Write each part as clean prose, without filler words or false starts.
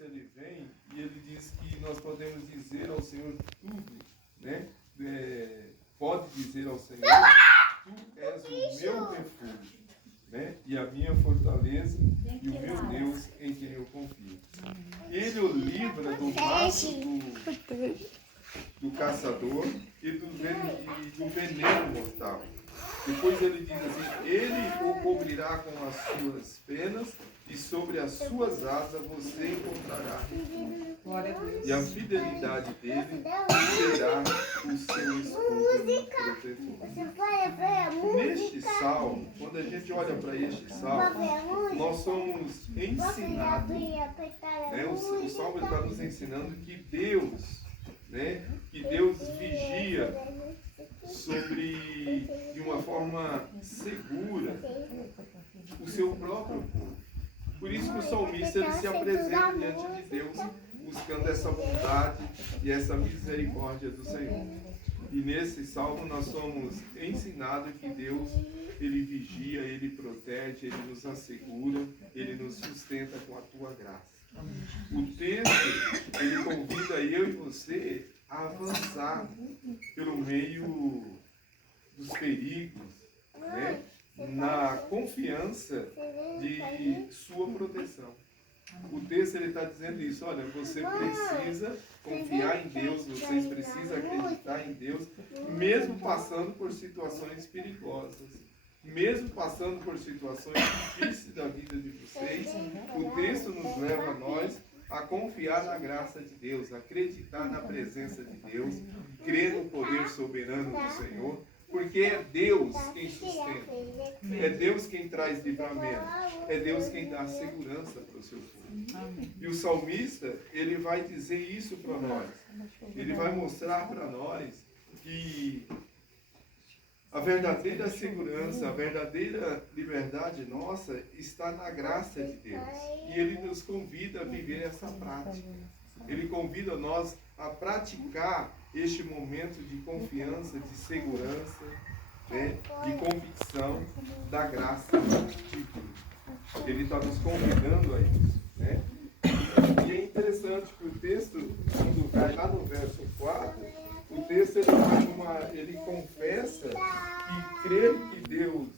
salmista ele vem e ele diz que nós podemos dizer ao Senhor tudo, né? Pode dizer ao Senhor, tu és o meu refúgio, né? E a minha fortaleza e o meu Deus em quem eu confio. Ele o livra do laço do caçador e do veneno mortal. Depois ele diz assim, ele o cobrirá com as suas penas e sobre as suas asas você encontrará refúgio. E a fidelidade dele será o seu escudo protetor. Neste salmo, quando a gente olha para este salmo, nós somos ensinados, né? O salmo está nos ensinando que Deus, né? Que Deus vigia sobre, de uma forma segura, o seu próprio povo. Por isso que o salmista ele se apresenta diante de Deus, buscando essa bondade e essa misericórdia do Senhor. E nesse salmo nós somos ensinados que Deus, ele vigia, ele protege, ele nos assegura, ele nos sustenta com a tua graça. O texto, ele convida eu e você a avançar pelo meio dos perigos, né? Na confiança de sua proteção. O texto ele está dizendo isso, olha, você precisa confiar em Deus, vocês precisam acreditar em Deus, mesmo passando por situações perigosas, mesmo passando por situações difíceis da vida de vocês. O texto nos leva a nós a confiar na graça de Deus, acreditar na presença de Deus, crer no poder soberano do Senhor, porque é Deus quem sustenta, é Deus quem traz livramento, é Deus quem dá segurança para o seu povo. E o salmista, ele vai dizer isso para nós, ele vai mostrar para nós que a verdadeira segurança, a verdadeira liberdade nossa está na graça de Deus. E Ele nos convida a viver essa prática. Ele convida nós a praticar este momento de confiança, de segurança, né, de convicção da graça de Deus. Ele está nos convidando a isso, né? E é interessante que o texto, quando vai lá no verso 4, o texto ele confessa que crer que Deus,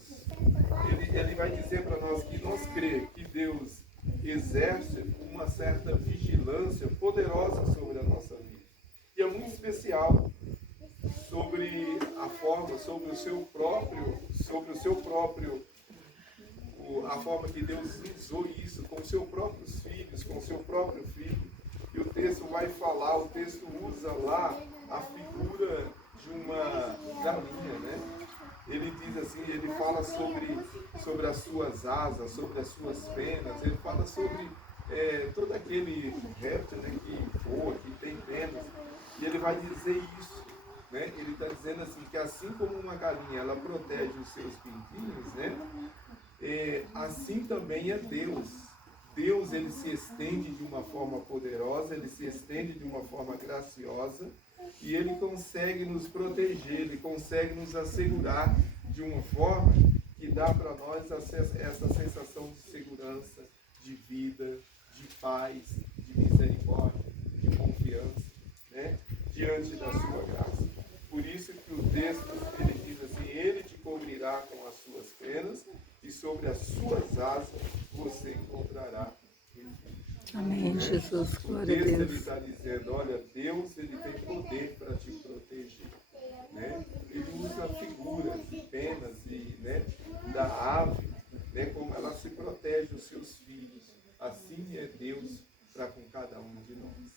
ele vai dizer para nós que nós cremos que Deus exerce uma certa vigilância poderosa sobre a nossa vida. E é muito especial sobre a forma, sobre o seu próprio, a forma que Deus usou isso com os seus próprios filhos, com o seu próprio filho. E o texto vai falar, o texto usa lá a figura de uma galinha, né? Ele diz assim, ele fala sobre as suas asas, sobre as suas penas, ele fala sobre todo aquele réptil, né, que voa, que tem penas, e ele vai dizer isso, né? Ele está dizendo assim, que assim como uma galinha, ela protege os seus pintinhos, né? Assim também é Deus. Deus, ele se estende de uma forma poderosa, ele se estende de uma forma graciosa, e ele consegue nos proteger, ele consegue nos assegurar de uma forma que dá para nós essa sensação de segurança, de vida, de paz, de misericórdia, de confiança, né, diante da sua graça. Por isso que o texto ele diz assim, ele te cobrirá com as suas penas e sobre as suas asas você encontrará refúgio. Amém, Jesus, glória a Deus. Ele está dizendo, olha, Deus ele tem poder para te proteger, né? Ele usa figuras de penas e, né, da ave, né, como ela se protege os seus filhos. Assim é Deus para com cada um de nós.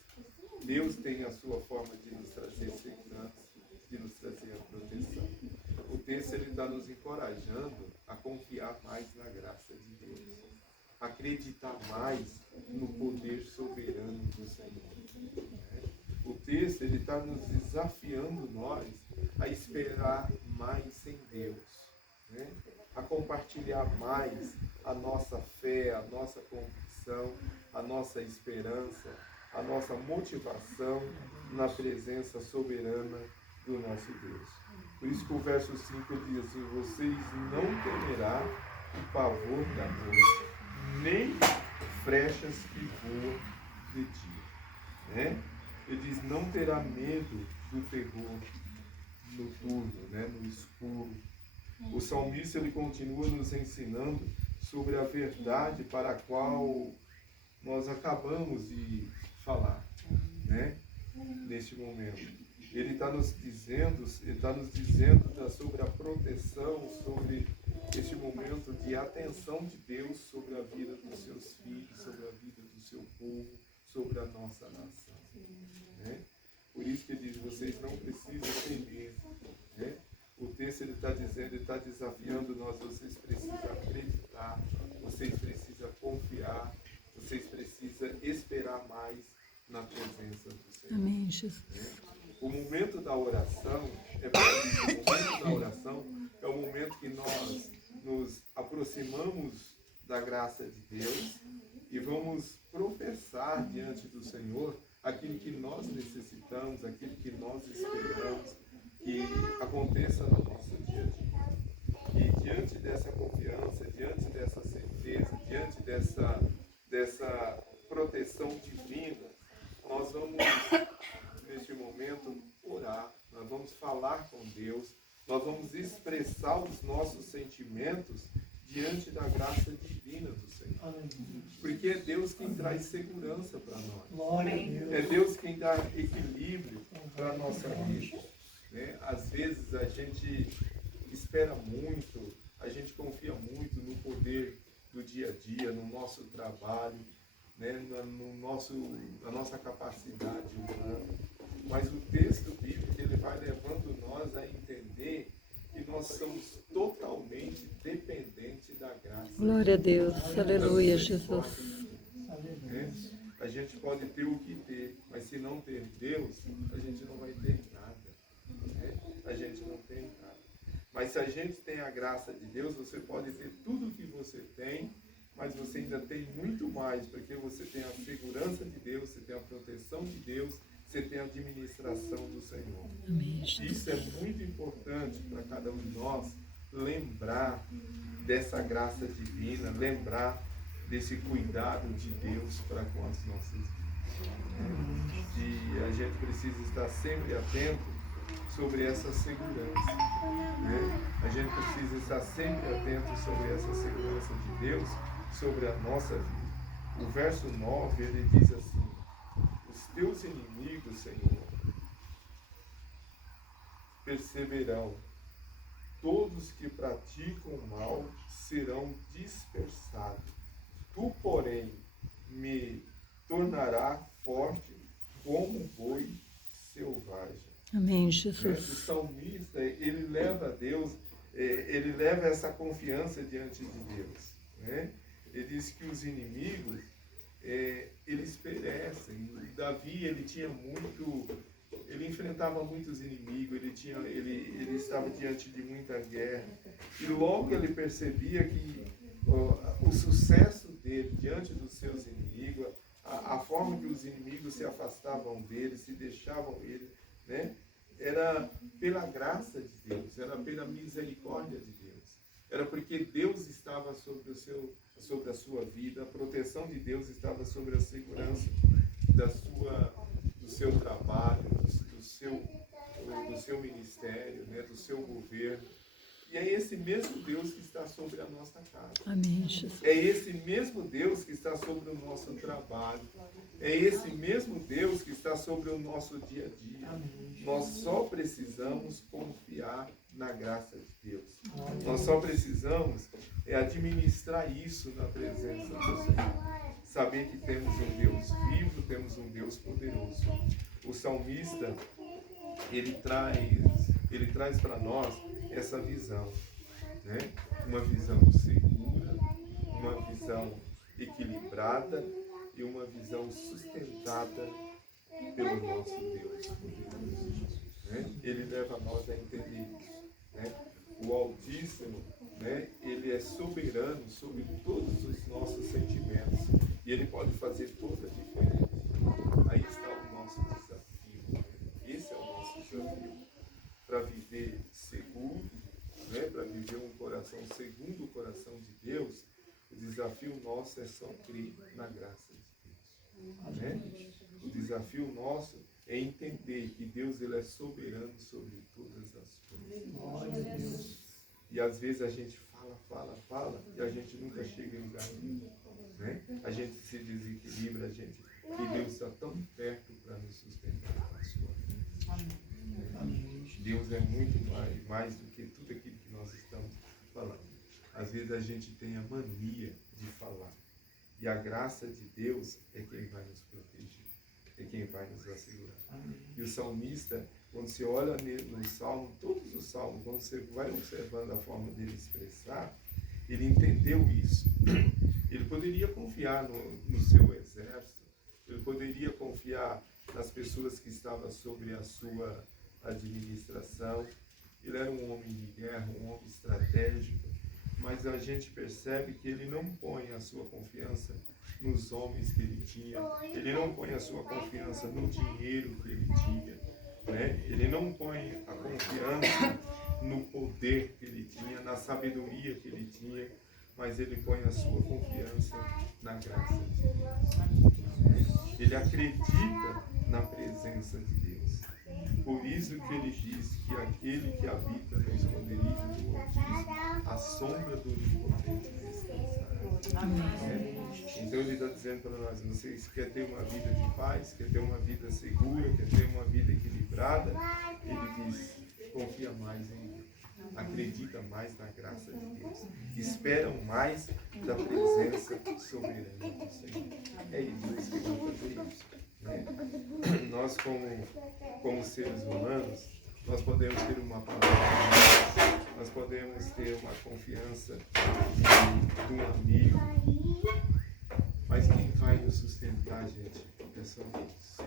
Deus tem a sua forma de nos trazer segurança, de nos trazer a proteção. O texto ele está nos encorajando a confiar mais na graça de Deus, acreditar mais no poder soberano do Senhor. O texto ele está nos desafiando nós a esperar mais em Deus, né? A compartilhar mais a nossa fé, a nossa convicção, a nossa esperança, a nossa motivação na presença soberana do nosso Deus. Por isso que o verso 5 diz assim, vocês não temerá o pavor da noite, nem flechas que voam de né? Ele diz, não terá medo do terror noturno, né? No escuro. O salmista ele continua nos ensinando sobre a verdade para a qual nós acabamos de falar, né? Neste momento. Ele está nos dizendo sobre a proteção, sobre este momento de atenção de Deus sobre a vida dos seus filhos, sobre a vida do seu povo, sobre a nossa nação. Né? Por isso que ele diz, vocês não precisam temer. Né? O texto ele está dizendo, ele está desafiando nós, vocês precisam acreditar, vocês precisam confiar, vocês precisam esperar mais na presença do Senhor. Amém, Jesus. Né? O momento da oração é o momento que nós nos aproximamos da graça de Deus e vamos professar diante do Senhor aquilo que nós necessitamos, aquilo que nós esperamos que aconteça no nosso dia a dia. E diante dessa confiança, diante dessa certeza, diante dessa proteção divina, nós vamos, neste momento, orar, nós vamos falar com Deus, nós vamos expressar os nossos sentimentos diante da graça divina do Senhor. Porque é Deus quem traz segurança para nós. É Deus quem dá equilíbrio para a nossa vida. Né? Às vezes a gente espera muito, a gente confia muito no poder do dia a dia, no nosso trabalho, né? Na nossa capacidade humana. Mas o texto bíblico ele vai levando nós a entender que nós somos totalmente dependentes da graça. Glória a Deus, aleluia, Jesus. Né? A gente pode ter o que ter, mas se não ter Deus, a gente não vai ter nada. Né? A gente não tem nada. Mas se a gente tem a graça de Deus, você pode ter tudo o que você tem, mas você ainda tem muito mais, porque você tem a segurança de Deus, você tem a proteção de Deus, você tem a administração do Senhor. Amém. Isso é muito importante para cada um de nós lembrar dessa graça divina, lembrar desse cuidado de Deus para com as nossas vidas. E a gente precisa estar sempre atento sobre essa segurança. Né? A gente precisa estar sempre atento sobre essa segurança de Deus sobre a nossa vida. O verso 9, ele diz assim, os teus inimigos, Senhor, perceberão, todos que praticam o mal serão dispersados. Tu, porém, me tornará forte como um boi selvagem. Amém, O Jesus. salmista, ele leva a Deus, ele leva essa confiança diante de Deus. Né? Ele diz que os inimigos, eles perecem. Davi, ele enfrentava muitos inimigos, ele estava diante de muita guerra. E logo ele percebia que o sucesso dele diante dos seus inimigos, a forma que os inimigos se afastavam dele, se deixavam ele, né? Era pela graça de Deus, era pela misericórdia de Deus. Era porque Deus estava sobre a sua vida, a proteção de Deus estava sobre a segurança do seu trabalho, do seu ministério, né, do seu governo. E é esse mesmo Deus que está sobre a nossa casa. Amém, Jesus. É esse mesmo Deus que está sobre o nosso trabalho. É esse mesmo Deus que está sobre o nosso dia a dia. Nós só precisamos confiar na graça de Deus. Nós só precisamos administrar isso na presença do Senhor. Saber que temos um Deus vivo, temos um Deus poderoso. O salmista, ele traz para nós essa visão, né? Uma visão segura, uma visão equilibrada e uma visão sustentada pelo nosso Deus. Né? Ele leva nós a entender isso. Né? O Altíssimo, né? Ele é soberano sobre todos os nossos sentimentos e ele pode fazer toda a diferença. Aí está o nosso desafio. Né? Esse é o nosso desafio. Para viver seguro, né? Para viver um coração segundo o coração de Deus, o desafio nosso é só crer na graça de Deus. Né? O desafio desafio nosso é entender que Deus ele é soberano sobre todas as coisas. E às vezes a gente fala e a gente nunca chega em lugar nenhum, né? A gente se desequilibra, e Deus está tão perto para nos sustentar com a sua vida. Deus é muito mais do que tudo aquilo que nós estamos falando. Às vezes a gente tem a mania de falar. E a graça de Deus é quem vai nos proteger, é quem vai nos assegurar. E o salmista, quando você olha no salmo, todos os salmos, quando você vai observando a forma dele expressar, ele entendeu isso. Ele poderia confiar no seu exército, ele poderia confiar nas pessoas que estavam sobre a sua administração. Ele era um homem de guerra, um homem estratégico, mas a gente percebe que ele não põe a sua confiança nos homens que ele tinha, ele não põe a sua confiança no dinheiro que ele tinha, né? Ele não põe a confiança no poder que ele tinha, na sabedoria que ele tinha, mas ele põe a sua confiança na graça de Deus. Ele acredita na presença de Deus. Por isso que ele diz que aquele que habita no esconderijo do Altíssimo, a sombra do Onipotente descansará. Então ele está dizendo para nós, vocês querem ter uma vida de paz, quer ter uma vida segura, quer ter uma vida equilibrada, ele diz, confia mais em Deus. Acredita mais na graça de Deus. Esperam mais da presença soberana do Senhor. É isso que vai fazer isso. Né? Nós, como seres humanos, nós podemos ter uma palavra, nós podemos ter uma confiança de um amigo, mas quem vai nos sustentar, gente, é só Deus.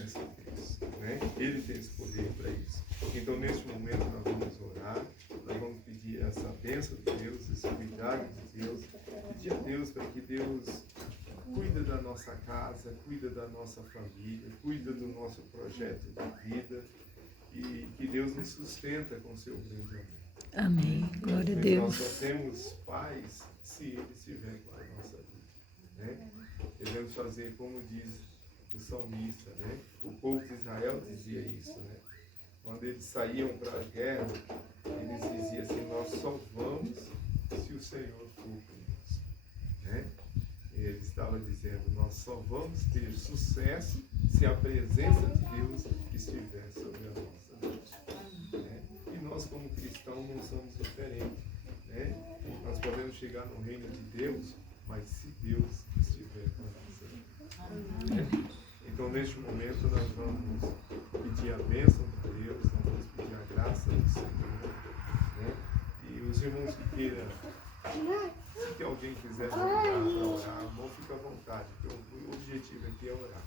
É só Deus. Né? Ele tem esse poder para isso. Então, neste momento, nós vamos orar, nós vamos pedir essa bênção de Deus, esse cuidado de Deus, pedir a Deus para que Deus cuida da nossa casa, cuida da nossa família, cuida do nosso projeto de vida e que Deus nos sustenta com seu grande amor. Amém. Glória a Deus. Nós só temos paz se Ele estiver com a nossa vida. Né? Devemos fazer como diz o salmista, né? O povo de Israel dizia isso, né? Quando eles saíam para a guerra, eles diziam assim, nós só vamos se o Senhor for conosco. Né? Ele estava dizendo, nós só vamos ter sucesso se a presença de Deus estiver sobre a nossa vida. Né? E nós, como cristãos, não somos diferentes. Né? Nós podemos chegar no reino de Deus, mas se Deus estiver com a nossa vida. Né? Então, neste momento, nós vamos pedir a bênção de Deus, nós vamos pedir a graça do Senhor. Né? E os irmãos que queiram, se alguém quiser orar, não fica à vontade, porque o objetivo aqui é orar.